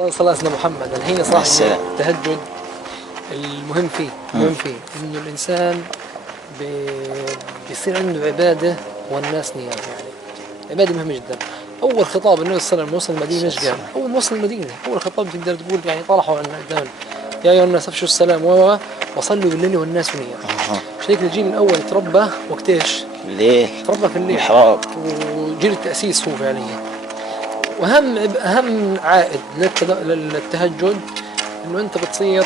الله صلى على محمد. الحين صراحة التهجد المهم فيه إنه الإنسان بيصير عنده عبادة والناس نيام. يعني عبادة مهمة جدا. أول خطاب النبي صلى الله عليه وسلم وصل المدينة إيش قال؟ أول ما وصل المدينة أول خطاب تقدر تقول يعني طرحوا عن الدولة يا أيها الناس أفشوا السلام وصلوا بالليل والناس نيام. مش هيك الجيل الأول تربى وقت إيش؟ الليل. تربى في الليل. محراب. وجيل التأسيس هو فعليا. وأهم عائد للتهجد إنه أنت بتصير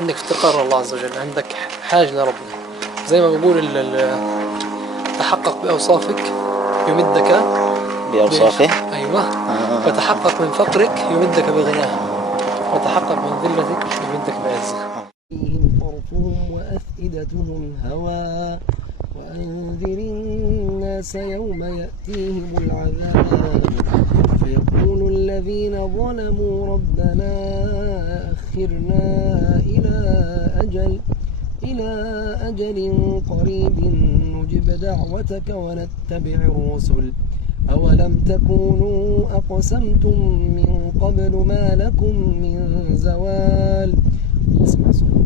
عندك افتقار لله عز وجل، عندك حاجة لربنا. زي ما بقول تحقق بأوصافك يمدك بأوصافه. أيوة. فتحقق من فقرك يمدك بغناه، وتحقق من ذلتك يمدك بعزه. فيهم طرفهم وأفئدتهم هوى وأنذر الناس يوم يأتيهم العذاب فيقول الذين ظلموا ربنا أخرنا إلى أجل قريب نجب دعوتك ونتبع الرسل أولم تكونوا أقسمتم من قبل ما لكم من زوال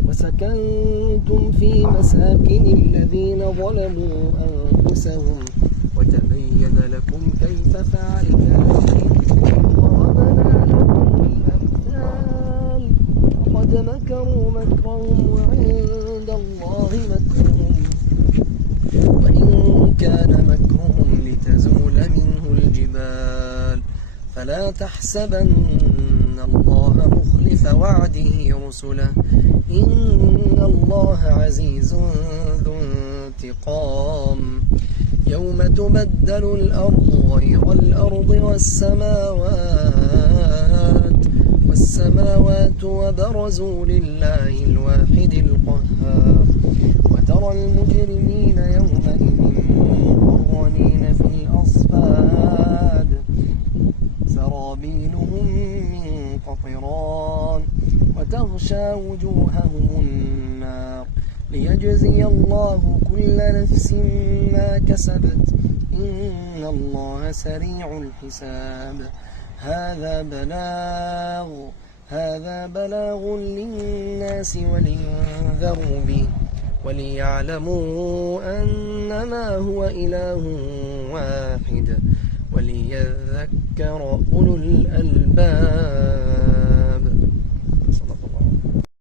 وسكنتم في مساكن الذين ظلموا أنفسهم وتبين لكم كيف فعلنا وضربنا لكم الأمثال قد مكروا مكرهم وعند الله مكرهم وإن كان مكرهم لتزول منه الجبال فلا تحسبن الله مخلف وعده رسله إن الله عزيز ذو انتقام يوم تبدل الأرض غير الأرض والسماوات وبرزوا لله الواحد القهار وترى المجرمين يومئذ مقرنين في الأصفاد سرابيلهم من قطران وتغشى وجوههم النار ليجزي الله كل نفس ما كسبت إن الله سريع الحساب هذا بلاغ للناس ولينذروا به وليعلموا أنما هو إله واحد وليذكر أولو الألباب.